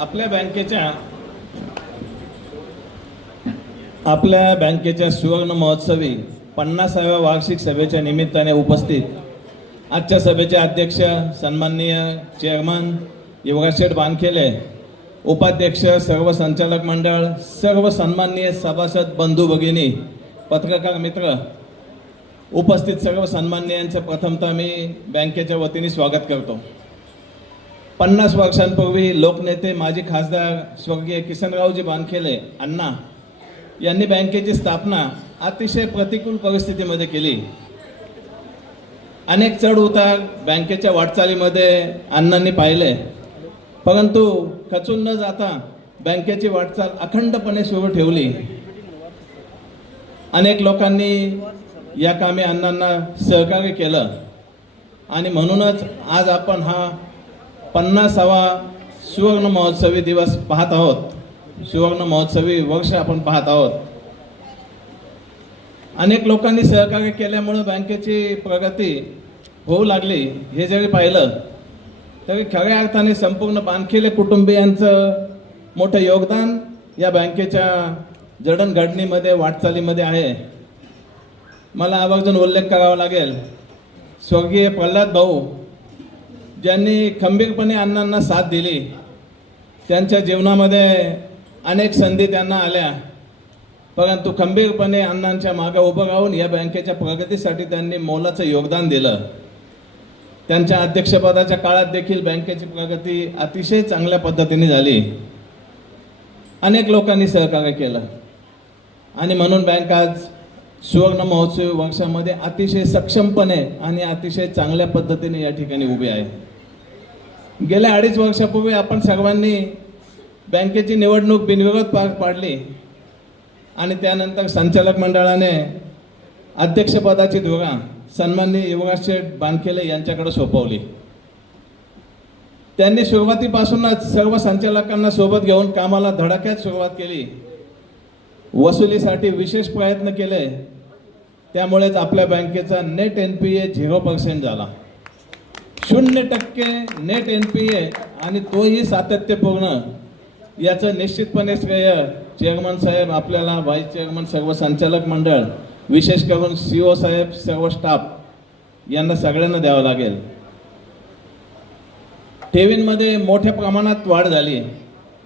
आपल्या बँकेच्या आपल्या बँकेच्या सुवर्ण महोत्सवी पन्नासाव्या वार्षिक सभेच्या निमित्ताने उपस्थित आजच्या सभेचे अध्यक्ष सन्माननीय चेअरमन युवराज शेठ बानखेले उपाध्यक्ष सर्व संचालक मंडळ सर्व सन्माननीय सभासद बंधू भगिनी पत्रकार मित्र उपस्थित सर्व सन्माननीयांचं प्रथमतः मी बँकेच्या वतीने स्वागत करतो. पन्नास वर्षांपूर्वी लोकनेते माजी खासदार स्वर्गीय किसनरावजी बानखेले अण्णा यांनी बँकेची स्थापना अतिशय प्रतिकूल परिस्थितीमध्ये केली. अनेक चढ उतार बँकेच्या वाटचालीमध्ये अण्णांनी पाहिले. परंतु खचून न जाता बँकेची वाटचाल अखंडपणे सुरू ठेवली. अनेक लोकांनी या कामी अण्णांना सहकार्य केलं. आणि म्हणूनच आज आपण हा पन्नासावा सुवर्ण महोत्सवी दिवस पाहत आहोत. सुवर्ण महोत्सवी वर्ष आपण पाहत आहोत. अनेक लोकांनी सहकार्य केल्यामुळं बँकेची प्रगती होऊ लागली हे जरी पाहिलं तरी खऱ्या अर्थाने संपूर्ण बांधखिले कुटुंबियांचं मोठं योगदान या बँकेच्या जडणघडणीमध्ये वाटचालीमध्ये आहे. मला आवर्जून उल्लेख करावा लागेल. स्वर्गीय प्रल्हाद भाऊ ज्यांनी खंबीरपणे अण्णांना साथ दिली त्यांच्या जीवनामध्ये अनेक संधी त्यांना आल्या. परंतु खंबीरपणे अण्णांच्या मागे उभं राहून या बँकेच्या प्रगतीसाठी त्यांनी मोलाचं योगदान दिलं. त्यांच्या अध्यक्षपदाच्या काळात देखील बँकेची प्रगती अतिशय चांगल्या पद्धतीने झाली. अनेक लोकांनी सहकार्य केलं. आणि म्हणून बँक आज सुवर्ण महोत्सवी वर्षामध्ये अतिशय सक्षमपणे आणि अतिशय चांगल्या पद्धतीने या ठिकाणी उभी आहे. गेल्या अडीच वर्षापूर्वी आपण सर्वांनी बँकेची निवडणूक बिनविरोध पार पाडली. आणि त्यानंतर संचालक मंडळाने अध्यक्षपदाची धुरा सन्माननीय युवराज शेठ बानखेले यांच्याकडे सोपवली. त्यांनी सुरुवातीपासूनच सर्व संचालकांना सोबत घेऊन कामाला धडाक्यात सुरुवात केली. वसुलीसाठी विशेष प्रयत्न केले. त्यामुळेच आपल्या बँकेचा net N P A zero percent झाला. शून्य टक्के नेट एन पी ए आणि तोही सातत्यपूर्ण. याचं निश्चितपणे श्रेय चेअरमन साहेब आपल्याला व्हाईस चेअरमन सर्व संचालक मंडळ विशेष करून सी ओ साहेब सर्व स्टाफ यांना सगळ्यांना द्यावं लागेल. ठेवींमध्ये मोठ्या प्रमाणात वाढ झाली.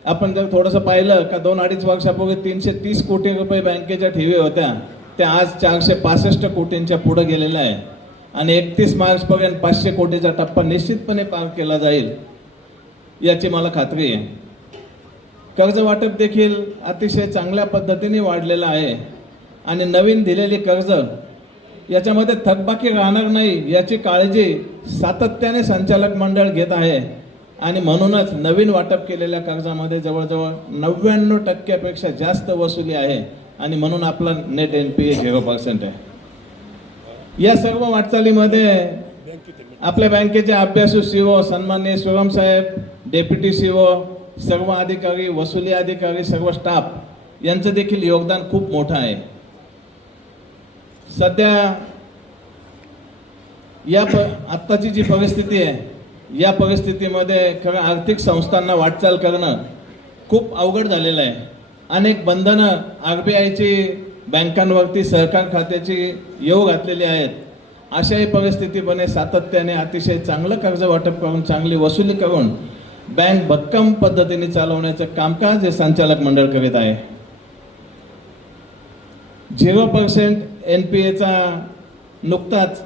आपण जर थोडंसं पाहिलं का दोन अडीच वर्षापूर्वी तीनशे तीस कोटी रुपये बँकेच्या ठेवी होत्या. त्या आज चारशे पासष्ट कोटींच्या पुढं गेलेल्या आहे. आणि एकतीस मार्चपर्यंत पाचशे कोटीचा टप्पा निश्चितपणे पार केला जाईल याची मला खात्री आहे. कर्ज वाटप देखील अतिशय चांगल्या पद्धतीने वाढलेलं आहे आणि नवीन दिलेली कर्ज याच्यामध्ये थकबाकी राहणार नाही याची काळजी सातत्याने संचालक मंडळ घेत आहे आणि म्हणूनच नवीन वाटप केलेल्या कर्जामध्ये जवळजवळ नव्याण्णव टक्क्यापेक्षा जास्त वसुली आहे आणि म्हणून आपला net N P A zero percent आहे. या सर्व वाटचालीमध्ये आपल्या बँकेचे अभ्यासू सीओ सन्मान्य शिवम साहेब डेप्युटी सीओ सर्व अधिकारी वसुली अधिकारी सर्व स्टाफ यांचं देखील योगदान खूप मोठं आहे. सध्या या प आत्ताची जी परिस्थिती आहे या परिस्थितीमध्ये खरं आर्थिक संस्थांना वाटचाल करणं खूप अवघड झालेलं आहे. अनेक बंधनं आर बी आयची बँकांवरती सहकार खात्याची येऊ घातलेली आहेत. अशाही परिस्थितीमध्ये सातत्याने अतिशय चांगलं कर्ज वाटप करून चांगली वसुली करून बँक भक्कम पद्धतीने चालवण्याचं कामकाज हे संचालक मंडळ करीत आहे. झिरो पर्सेंट एन पी एचा नुकताच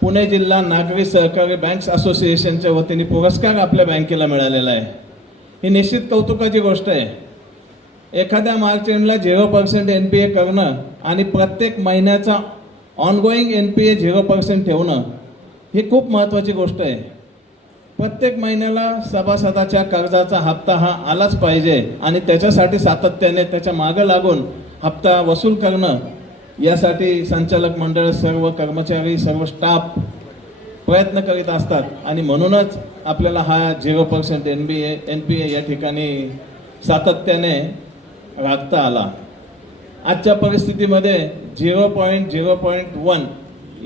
पुणे जिल्हा नागरी सहकारी बँक्स असोसिएशनच्या वतीने पुरस्कार आपल्या बँकेला मिळालेला आहे. ही निश्चित कौतुकाची गोष्ट आहे. एखाद्या March zero percent N P A करणं आणि प्रत्येक महिन्याचा ongoing N P A zero percent ठेवणं ही खूप महत्त्वाची गोष्ट आहे. प्रत्येक महिन्याला सभासदाच्या कर्जाचा हप्ता हा आलाच पाहिजे आणि त्याच्यासाठी सातत्याने त्याच्या मागं लागून हप्ता वसूल करणं यासाठी संचालक मंडळ सर्व कर्मचारी सर्व स्टाफ प्रयत्न करीत असतात. आणि म्हणूनच आपल्याला हा zero percent N B A N P A या ठिकाणी सातत्याने राखता आला आजच्या परिस्थितीमध्ये zero point zero point one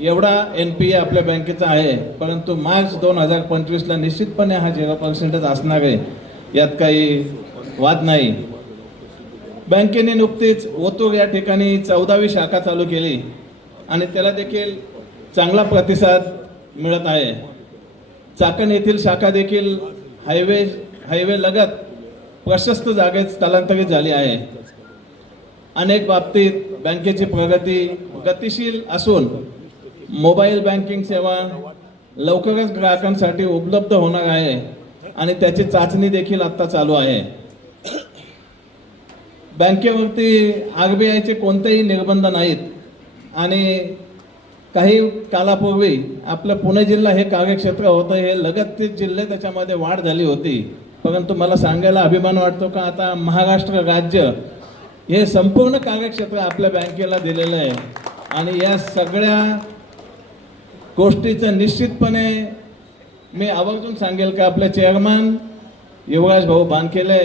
एवढा एन पी ए आपल्या बँकेचा आहे परंतु मार्च दोन हजार पंचवीसला निश्चितपणे हा झिरो पर्सेंटच असणार आहे. यात काही वाद नाही. बँकेने नुकतीच ओतूर या ठिकाणी चौदावी शाखा चालू केली आणि त्याला देखील चांगला प्रतिसाद मिळत आहे. चाकण येथील शाखा देखील हायवे हायवे लगत प्रशस्त जागेत स्थलांतरित झाली आहे. अनेक बाबतीत बँकेची प्रगती गतिशील असून मोबाईल बँकिंग सेवा लवकरच ग्राहकांसाठी उपलब्ध होणार आहे आणि त्याची चाचणी देखील आता चालू आहे. बँकेवरती आर बी आयचे कोणतेही निर्बंध नाहीत आणि काही कालापूर्वी आपलं पुणे जिल्हा हे कार्यक्षेत्र होतं हे लगतचे जिल्हे त्याच्यामध्ये वाढ झाली होती. परंतु मला सांगायला अभिमान वाटतो का आता महाराष्ट्र राज्य हे संपूर्ण कार्यक्षेत्र आपल्या बँकेला दिलेलं आहे. आणि या सगळ्या गोष्टीचं निश्चितपणे मी आवर्जून सांगेल का आपले चेअरमन युवराज भाऊ बांधकेले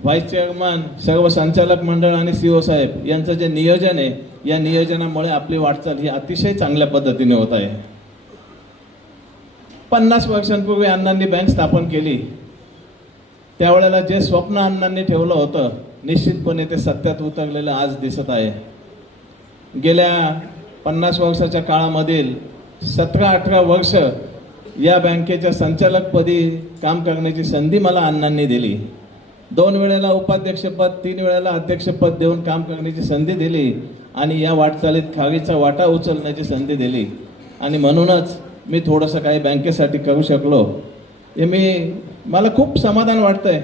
व्हाईस चेअरमन सर्व संचालक मंडळ आणि सी ओ साहेब यांचं जे नियोजन आहे या नियोजनामुळे आपली वाटचाल ही अतिशय चांगल्या पद्धतीने होत आहे. पन्नास वर्षांपूर्वी अण्णांनी बँक स्थापन केली. त्यावेळेला जे स्वप्न अण्णांनी ठेवलं होतं निश्चितपणे ते सत्यात उतरलेलं आज दिसत आहे. गेल्या पन्नास वर्षाच्या काळामधील सतरा अठरा वर्ष या बँकेच्या संचालकपदी काम करण्याची संधी मला अण्णांनी दिली. दोन वेळेला उपाध्यक्षपद तीन वेळेला अध्यक्षपद देऊन काम करण्याची संधी दिली आणि या वाटचालीत खारीचा वाटा उचलण्याची संधी दिली. आणि म्हणूनच मी थोडंसं काही बँकेसाठी करू शकलो. हे मी मला खूप समाधान वाटतंय.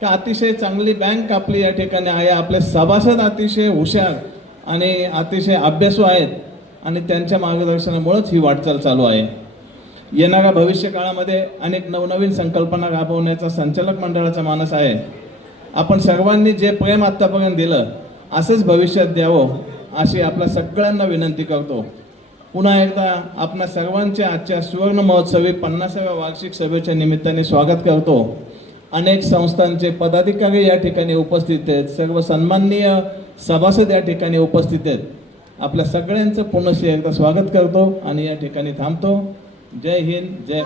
का अतिशय चांगली बँक आपली या ठिकाणी आहे आपले सभासद अतिशय हुशार आणि अतिशय अभ्यासू आहेत आणि त्यांच्या मार्गदर्शनामुळेच ही वाटचाल चालू आहे. येणाऱ्या भविष्य काळामध्ये अनेक नवनवीन संकल्पना राबवण्याचा संचालक मंडळाचा मानस आहे. आपण सर्वांनी जे प्रेम आत्तापर्यंत दिलं असंच भविष्यात द्यावं अशी आपल्या सगळ्यांना विनंती करतो. पुन्हा एकदा आपणा सर्वांच्या आजच्या सुवर्ण महोत्सवी पन्नासाव्या वार्षिक सभेच्या निमित्ताने स्वागत करतो. अनेक संस्थांचे पदाधिकारी या ठिकाणी उपस्थित आहेत. सर्व सन्माननीय सभासद या ठिकाणी उपस्थित आहेत. आपल्या सगळ्यांचं पुनश्च एकदा स्वागत करतो आणि या ठिकाणी थांबतो. जय हिंद जय